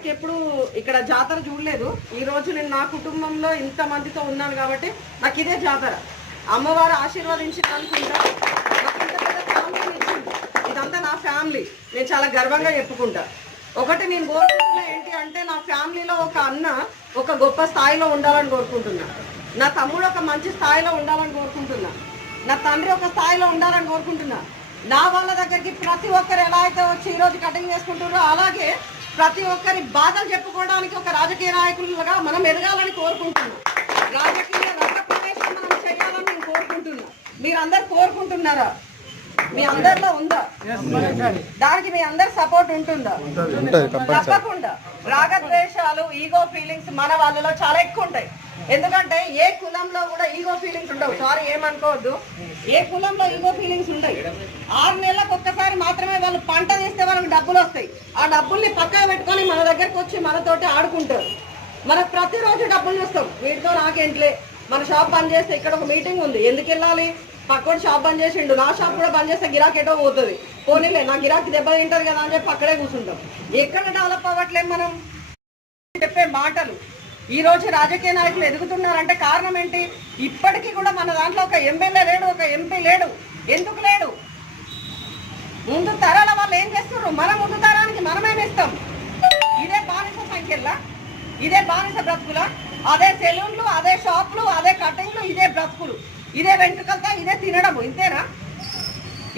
ఇప్పటివరకు ఎప్పుడు ఇక్కడ జాతర చూడలేదు. ఈ రోజు నేను నా కుటుంబంలో ఇంత మందితో ఉన్నాను కాబట్టి నాకు ఇదే జాతర. అమ్మవారు ఆశీర్వదించింది అనుకుంటా. నాకు ఇంత పెద్ద ఫ్యామిలీ ఇచ్చింది. ఇదంతా నా ఫ్యామిలీ. నేను చాలా గర్వంగా చెప్పుకుంటా. ఒకటి నేను కోరుకుంటున్నా ఏంటి అంటే నా ఫ్యామిలీలో ఒక అన్న ఒక గొప్ప స్థాయిలో ఉండాలని కోరుకుంటున్నా. నా తమ్ముడు ఒక మంచి స్థాయిలో ఉండాలని కోరుకుంటున్నా. నా తండ్రి ఒక స్థాయిలో ఉండాలని కోరుకుంటున్నా. నా వాళ్ళ దగ్గరికి ప్రతి ఒక్కరు ఎలా అయితే వచ్చి ఈరోజు కటింగ్ చేసుకుంటున్నారో అలాగే ప్రతి ఒక్కరి బాధలు చెప్పుకోవడానికి ఒక రాజకీయ నాయకులుగా మనం ఎదగాలని కోరుకుంటున్నాం. రాజకీయ రక్తప్రవేశం మనం చేయాలని నేను కోరుకుంటున్నా. మీరందరు కోరుకుంటున్నారా? మీ అందరిలో ఉందా? దానికి మీ అందరి సపోర్ట్ ఉంటుందా? తప్పకుండా. రాగద్వేషాలు, ఈగో ఫీలింగ్స్ మన వాళ్ళలో చాలా ఎక్కువ ఉంటాయి. ఎందుకంటే ఏ కులంలో కూడా ఈగో ఫీలింగ్స్ ఉండవు. సారీ ఏమనుకోవద్దు, ఏ కులంలో ఈగో ఫీలింగ్స్ ఉంటాయి. 6 నెలలకు ఒక్కసారి మాత్రమే వాళ్ళు పంట చేస్తే వాళ్ళకి డబ్బులు వస్తాయి. ఆ డబ్బుల్ని పక్కన పెట్టుకొని మన దగ్గరకు వచ్చి మనతోటి ఆడుకుంటారు. మనకు ప్రతిరోజు డబ్బులు చూస్తాం. వీటితో నాకేంట్లే, మన షాప్ బంద్ చేస్తే ఇక్కడ ఒక మీటింగ్ ఉంది, ఎందుకు వెళ్ళాలి? పక్కన షాప్ బంద్ చేసిండు, నా షాప్ కూడా బంద్ చేస్తే గిరాకీ ఎటో పోతుంది, పోనీలే నా గిరాకీ దెబ్బ తింటారు కదా అని చెప్పి అక్కడే కూర్చుంటాం. ఎక్కడ డెవలప్ అవ్వట్లేదు మనం చెప్పే మాటలు. ఈ రోజు రాజకీయ నాయకులు ఎదుగుతున్నారంటే కారణం ఏంటి? ఇప్పటికీ కూడా మన దాంట్లో ఒక ఎమ్మెల్యే లేడు, ఒక ఎంపీ లేడు. ఎందుకు లేడు? ముందు తరాల వాళ్ళు ఏం చేస్తున్నారు, మన ముందు తరానికి మనమేమిస్తాం? ఇదే బానిస సంఖ్యలా, ఇదే బానిస బ్రతుకులా? అదే సెలూన్లు, అదే షాపులు, అదే కటింగ్లు, ఇదే బ్రతుకులు, ఇదే వెంట్రుకలతో ఇదే తినడం, ఇంతేనా?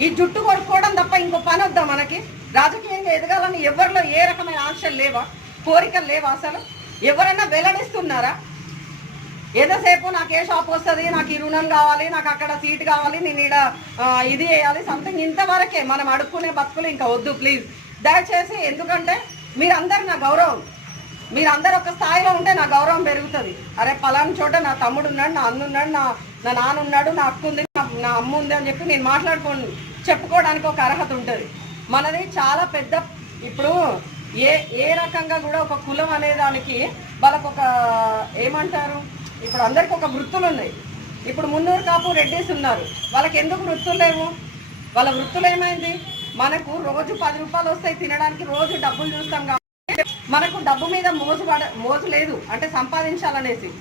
ఈ జుట్టు కొడుకోవడం తప్ప ఇంకో పని వద్దా మనకి? రాజకీయంగా ఎదగాలని ఎవరిలో ఏ రకమైన ఆంక్షలు లేవా, కోరికలు లేవా? అసలు ఎవరైనా వెల్లడిస్తున్నారా? ఏదోసేపు నాకు ఏ షాప్ వస్తుంది, నాకు ఈ రుణం కావాలి, నాకు అక్కడ సీట్ కావాలి, నేను ఇక్కడ ఇది చేయాలి, సంథింగ్ ఇంతవరకే మనం అడుక్కునే బతుకులు ఇంకా వద్దు ప్లీజ్, దయచేసి. ఎందుకంటే మీరందరు నా గౌరవం, మీరందరూ ఒక స్థాయిలో ఉంటే నా గౌరవం పెరుగుతుంది. అరే పలానా చోట నా తమ్ముడు ఉన్నాడు, నా అన్న ఉన్నాడు, నా నాన్న ఉన్నాడు, నా అక్క ఉంది, నా అమ్మ ఉంది అని చెప్పి నేను చెప్పుకోవడానికి ఒక అర్హత ఉంటుంది. మనది చాలా పెద్ద, ఇప్పుడు ఏ రకంగా కూడా ఒక కులం అనే దానికి వాళ్ళకు ఒక ఏమంటారు, ఇప్పుడు అందరికి ఒక వృత్తులు ఉన్నాయి. ఇప్పుడు మున్నూరు కాపు రెడ్డిస్ ఉన్నారు, వాళ్ళకి ఎందుకు వృత్తులు లేవు? వాళ్ళ వృత్తులు ఏమైంది? మనకు రోజు 10 రూపాయలు వస్తాయి తినడానికి, రోజు డబ్బులు చూస్తాం కాబట్టి మనకు డబ్బు మీద మోజు లేదు, అంటే సంపాదించాలనేసి.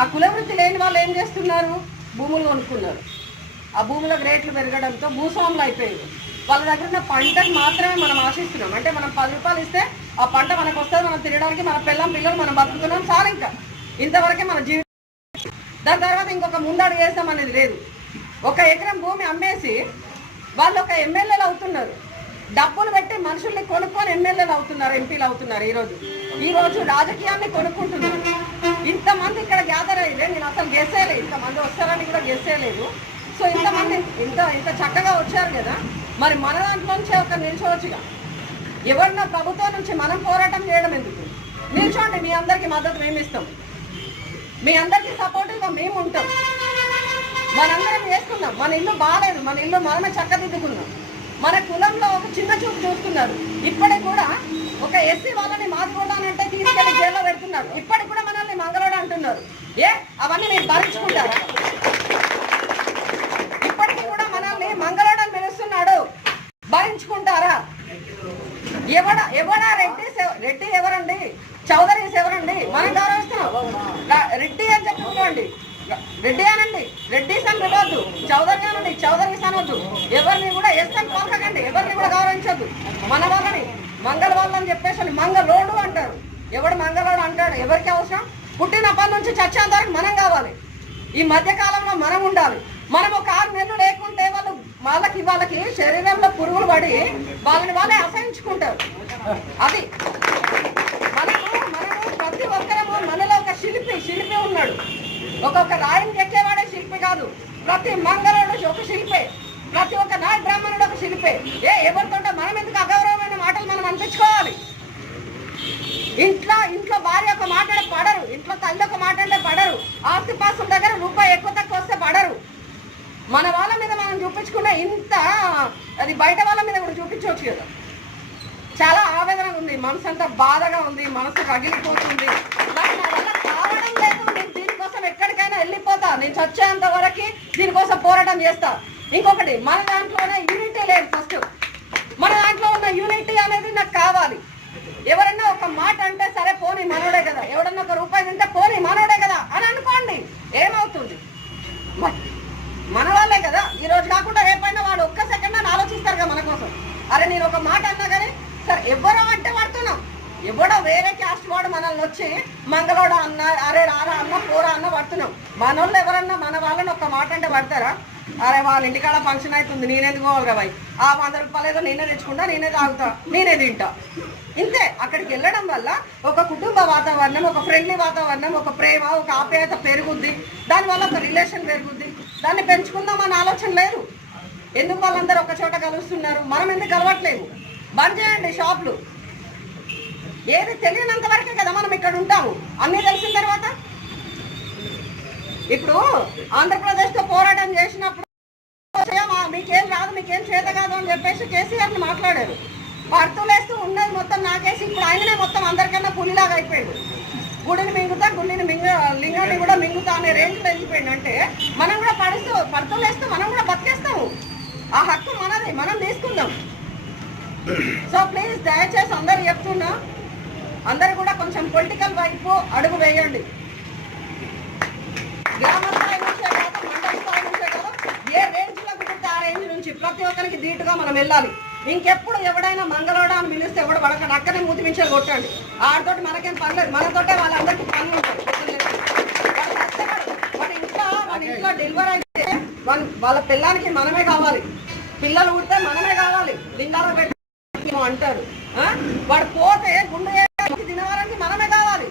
ఆ కుల వృత్తి లేని వాళ్ళు ఏం చేస్తున్నారు? భూములు కొనుక్కున్నారు. ఆ భూములకు రేట్లు పెరగడంతో భూస్వాములు అయిపోయారు. వాళ్ళ దగ్గర ఉన్న పంటకు మాత్రమే మనం ఆశిస్తున్నాం. అంటే మనం 10 రూపాయలు ఇస్తే ఆ పంట మనకు వస్తుంది, మనం తినడానికి, మన పిల్లలు మనం బతుకుతున్నాం, చాలా ఇంకా ఇంతవరకే మన జీవితం. దాని తర్వాత ఇంకొక ముందడుగు వేస్తాం అనేది లేదు. 1 ఎకరం భూమి అమ్మేసి వాళ్ళు ఒక ఎమ్మెల్యేలు అవుతున్నారు. డబ్బులు పెట్టి మనుషుల్ని కొనుక్కొని ఎమ్మెల్యేలు అవుతున్నారు, ఎంపీలు అవుతున్నారు. ఈరోజు రాజకీయాన్ని కొనుక్కుంటున్నారు. ఇంతమంది ఇక్కడ గ్యాదర్ అయ్యే నేను అసలు గెస్సేయలేదు, ఇంతమంది వస్తారని కూడా గెస్సేయలేదు. సో ఇంతమంది ఇంత చక్కగా వచ్చారు కదా, మరి మన దాంట్లోంచి ఒక నిల్చోవచ్చుగా. ఎవరిన ప్రభుత్వం నుంచి మనం పోరాటం చేయడం ఎందుకు? నిల్చోండి, మీ అందరికీ మద్దతు మేము ఇస్తాం, మీ అందరికీ సపోర్టివ్గా మేము ఉంటాం. మనందరం చేసుకుందాం. మన ఇల్లు బాగాలేదు, మన ఇల్లు మనమే చక్కదిద్దుకున్నాం. మన కులంలో ఒక చిన్న చూపు చూస్తున్నారు. ఇప్పటికి కూడా ఒక ఎస్సీ వాళ్ళని మాదిగోడానంటే తీసుకెళ్లి జైల్లో పెడుతున్నారు. ఇప్పటికి కూడా మనల్ని మంగళోడు అంటున్నారు. అవన్నీ మీరు భరించుకుంటారా? ఇప్పటికి కూడా మనల్ని మంగళోడని పిలుస్తున్నాడు, భరించుకుంటారా? ఎవడా రెడ్డి ఎవరండి? చౌదరీస్ ఎవరండి? మనం గౌరవిస్తున్నాం. రెడ్డి అని చెప్పుకోండి, రెడ్డి అనండి, రెడ్డిస్ అని పిలవద్దు. చౌదరి అనండి, చౌదరీస్ అనొద్దు. ఎవరిని కూడా ఎస్ఎన్ పలకకండి, ఎవరిని కూడా గౌరవించద్దు. మన వాళ్ళని మంగళ వాళ్ళని చెప్పేసి మంగళోడు అంటారు. ఎవడు మంగళోడు అంటాడు? ఎవరికి అవసరం? పుట్టినప్పటి నుంచి చచ్చేంత వరకు మనం కావాలి. ఈ మధ్య కాలంలో మనం ఉండాలి. మనం ఒక 6 నెలలు లేకుంటే వాళ్ళకి శరీరంలో పురుగులు పడి వాళ్ళే అసహించుకుంటారు. అది మనము ప్రతి ఒక్కరము మనలో ఒక శిల్పి ఉన్నాడు. ఒక్కొక్క రాయిని ఎక్కేవాడే శిల్పి కాదు, ప్రతి మంగళుడు ఒక శిల్పే, ప్రతి ఒక్క నాయ బ్రాహ్మణుడు ఒక శిల్పే. ఎవరితో మనం ఎందుకు అగౌరవమైన మాటలు మనం అనిపించుకోవాలి? ఇంట్లో భార్య ఒక మాట్లాడే పడరు, ఇంట్లో తల్లి ఒక మాట్లాడే పడరు, ఆస్తిపాస్తుల దగ్గర రూపాయి ఎక్కువ తక్కువ వస్తే పడరు. మన వాళ్ళ మీద మనం చూపించుకుంటే అది బయట వాళ్ళ మీద కూడా చూపించవచ్చు కదా. చాలా ఆవేదన ఉంది, మనసు అంతా బాధగా ఉంది, మనసు రగిలిపోతుంది. నాకు నా వల్ల కావడం లేదు. నేను దీనికోసం ఎక్కడికైనా వెళ్ళిపోతా, నేను చచ్చేంత వరకు దీనికోసం పోరాటం చేస్తా. ఇంకొకటి, మన దాంట్లోనే యూనిటీ లేదు. ఫస్ట్ మన దాంట్లో ఉన్న యూనిటీ అనేది నాకు కావాలి. ఎవరన్నా ఒక మాట అంటే సరే పోనీ మనోడే కదా, ఎవడన్నా ఒక రూపాయి తింటే పోనీ మనోడే కదా అని అనుకోండి, ఏమవుతుంది? మన వాళ్ళే కదా, ఈ రోజు కాకుండా రేపైనా వాడు ఒక్క సెకండ్ అని ఆలోచిస్తారు కదా మన కోసం. అరే నేను ఒక మాట అన్నా కానీ సరే ఎవరో అంటే పడుతున్నాం, ఎవడో వేరే క్యాస్ట్ వాడు మనల్ని వచ్చి మంగళోడ అన్న, అరే రారా అన్న, పోరా అన్న పడుతున్నాం. మనోళ్ళు ఎవరన్నా మన వాళ్ళని ఒక మాట అంటే పడతారా? అరే వాళ్ళ ఇంటికాడ ఫంక్షన్ అవుతుంది, నేనేది పోవాలి కదా, ఆ 100 రూపాయలు ఏదో నేనే తెచ్చుకుంటా, నేనే తాగుతా, నేనే తింటా, ఇంతే. అక్కడికి వెళ్ళడం వల్ల ఒక కుటుంబ వాతావరణం, ఒక ఫ్రెండ్లీ వాతావరణం, ఒక ప్రేమ, ఒక ఆప్యాయత పెరుగుద్ది, దానివల్ల ఒక రిలేషన్ పెరుగుద్ది. దాన్ని పెంచుకుందామని ఆలోచన లేదు. ఎందుకు వాళ్ళందరూ ఒక చోట కలుస్తున్నారు, మనం ఎందుకు కలవట్లేదు? బంద్ చేయండి షాపులు. ఏది తెలియనంత వరకే కదా మనం ఇక్కడ ఉంటాము. అన్నీ తెలిసిన తర్వాత ఇప్పుడు ఆంధ్రప్రదేశ్తో పోరాటం చేసినప్పుడు మీకేం రాదు, మీకేం చేత కాదు అని చెప్పేసి కేసీఆర్ని మాట్లాడారు. పడుతులేస్తూ ఉన్నది మొత్తం నాకేసి ఇప్పుడు ఆయననే మొత్తం అందరికన్నా పులిలాగా అయిపోయాడు. గుడిని మింగుతా, గుడిని లింగాన్ని కూడా మింగుతా అనే రేంజ్లో వెళ్ళిపోయింది. అంటే మనం కూడా పడుతులేస్తూ మనం కూడా బతికేస్తాము. ఆ హక్కు మనది, మనం తీసుకుందాం. సో ప్లీజ్ దయచేసి అందరు చెప్తున్నా, అందరు కూడా కొంచెం పొలిటికల్ వైపు అడుగు వేయండి. గ్రామ స్థాయి నుంచే కాదు, మండల స్థాయి నుంచే కాదు, ఏ రేంజ్లో కుదిరితే ఆ రేంజ్ నుంచి ప్రతి ఒక్కరికి ధీటుగా మనం వెళ్ళాలి. ఇంకెప్పుడు ఎవడైనా మంగళవాడ అని పిలిస్తే ఎవడు పడకండి, అక్కడే మూతి మించాలు కొట్టండి. ఆడితోటి మనకేం పర్లేదు, మనతోటే వాళ్ళందరికీ పనులు ఉంటాయి. వాడి ఇంట్లో డెలివరీ అయితే వాళ్ళ పిల్లానికి మనమే కావాలి, పిల్లలు పుడితే మనమే కావాలి, లింగాలో పెట్టి అంటారు. వాడు పోతే గుండె తినవాలని మనమే కావాలి.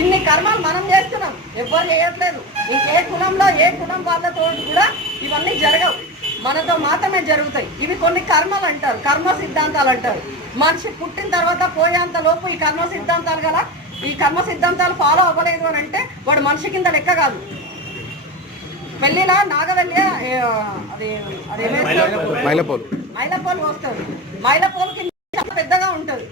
ఇన్ని కర్మాలు మనం చేస్తున్నాం, ఎవ్వరు చేయట్లేదు. ఇంకే కులంలో ఏ కుటుంబాలతో కూడా ఇవన్నీ జరగవు, మనతో మాత్రమే జరుగుతాయి. ఇవి కొన్ని కర్మలు అంటారు, కర్మ సిద్ధాంతాలు అంటారు. మనిషి పుట్టిన తర్వాత పోయేంత లోపు ఈ కర్మ సిద్ధాంతాలు గల ఈ కర్మ సిద్ధాంతాలు ఫాలో అవ్వలేదు అని అంటే వాడు మనిషి కింద లెక్క కాదు. పెళ్లిలా నాగవెల్లి అది మైలపోలు వస్తుంది. మైలపోలుకి పెద్దగా ఉంటుంది.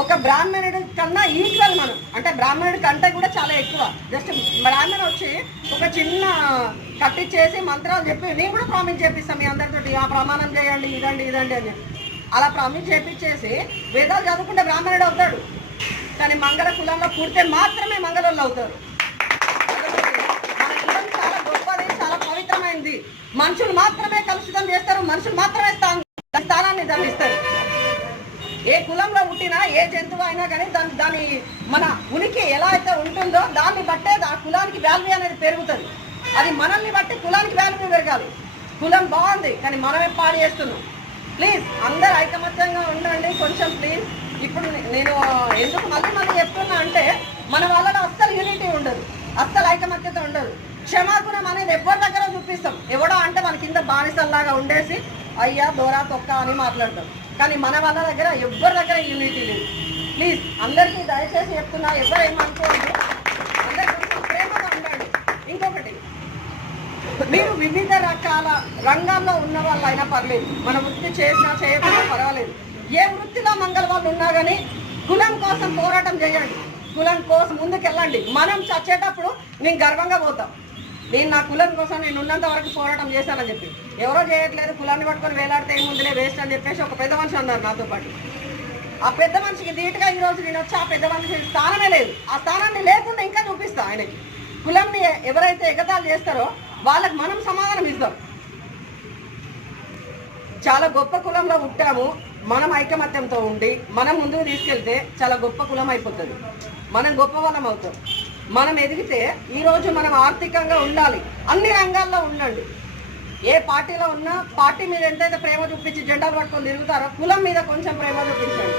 ఒక బ్రాహ్మణుడి కన్నా ఈక్వల్ మనం, అంటే బ్రాహ్మణుడి కంటే కూడా చాలా ఎక్కువ. జస్ట్ బ్రాహ్మణుడు వచ్చి ఒక చిన్న కట్టించేసి మంత్రాలు చెప్పి, నేను కూడా ప్రామిస్ చేపిస్తాను మీ అందరితోటి, ఆ ప్రమాణం చేయండి, ఇదండి ఇదండి అని చెప్పి అలా ప్రామిస్ చేపించేసి వేదాలు చదువుకుంటే బ్రాహ్మణుడు అవుతాడు. కానీ మంగళ కులంలో పుడితే మాత్రమే మంగళోళ్ళు అవుతారు. మన కులం చాలా గొప్పది, చాలా పవిత్రమైనది. మనుషులు మాత్రమే కలుషితం చేస్తారు, మనుషులు మాత్రమే స్థానాన్ని ధరిస్తారు. ఏ కులంలో పుట్టినా ఏ జంతువు అయినా కానీ దాని మన ఉనికి ఎలా అయితే ఉంటుందో దాన్ని బట్టే ఆ కులానికి వాల్యూ అనేది పెరుగుతుంది. అది మనల్ని బట్టి కులానికి వాల్యూ పెరగాలి. కులం బాగుంది కానీ మనమే పాడు చేస్తున్నాం. ప్లీజ్ అందరు ఐకమత్యంగా ఉండండి కొంచెం ప్లీజ్. ఇప్పుడు నేను ఎందుకు మళ్ళీ చెప్తున్నా అంటే మన వాళ్ళలో అస్సలు యూనిటీ ఉండదు, అస్సలు ఐకమత్యత ఉండదు. క్షమాగుణం అనేది ఎవరి దగ్గర చూపిస్తాం. ఎవడో అంటే మన కింద బానిసల్లాగా ఉండేసి అయ్యా దోరా తొక్క అని మాట్లాడతాం. కానీ మన వాళ్ళ దగ్గర ఎవరి దగ్గర యూనిటీ లేదు. ప్లీజ్ అందరికీ దయచేసి చెప్తున్నా, ఎవరు ఏమనుకోవద్దు, అందరూ కొంచెం ప్రేమగా ఉండండి. ఇంకొకటి, మీరు వివిధ రకాల రంగాల్లో ఉన్న వాళ్ళు అయినా పర్లేదు, మన వృత్తి చేసినా చేయకుండా పర్వాలేదు. ఏ వృత్తిలో మంగళ వాళ్ళు ఉన్నా కానీ కులం కోసం పోరాటం చేయండి, కులం కోసం ముందుకెళ్ళండి. మనం చచ్చేటప్పుడు నేను గర్వంగా పోతాం, నేను నా కులం కోసం నేను ఉన్నంత వరకు పోరాటం చేశానని చెప్పి. ఎవరో చేయట్లేదు, కులాన్ని పట్టుకొని వేలాడితే ఏముందిలే వేస్ట్ అని చెప్పేసి ఒక పెద్ద మనిషి అన్నారు నాతో పాటు. ఆ పెద్ద మనిషికి ధీటుగా ఈరోజు నేను వచ్చి ఆ పెద్ద మనిషి స్థానమే లేదు, ఆ స్థానాన్ని లేకుండా ఇంకా చూపిస్తా ఆయనకి. కులంని ఎవరైతే ఎగతాళి చేస్తారో వాళ్ళకి మనం సమాధానం ఇస్తాం. చాలా గొప్ప కులంలో పుట్టాము, మనం ఐకమత్యంతో ఉండి మనం ముందుకు తీసుకెళ్తే చాలా గొప్ప కులం అయిపోతుంది, మనం గొప్ప వాళ్ళం అవుతాం. మనం ఎదిగితే ఈరోజు మనం ఆర్థికంగా ఉండాలి, అన్ని రంగాల్లో ఉండండి. ఏ పార్టీలో ఉన్నా పార్టీ మీద ఎంతైతే ప్రేమ చూపించి జెండాలు పట్టుకొని తిరుగుతారో కులం మీద కొంచెం ప్రేమ చూపించండి.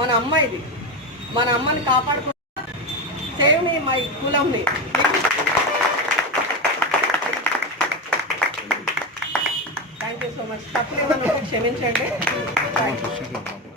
మన అమ్మ ఇది, మన అమ్మని కాపాడుకుంటా సేవ్ మీ మై కులంని. Thank you so much. తప్పులేమన్నా క్షమించండి. Thank you.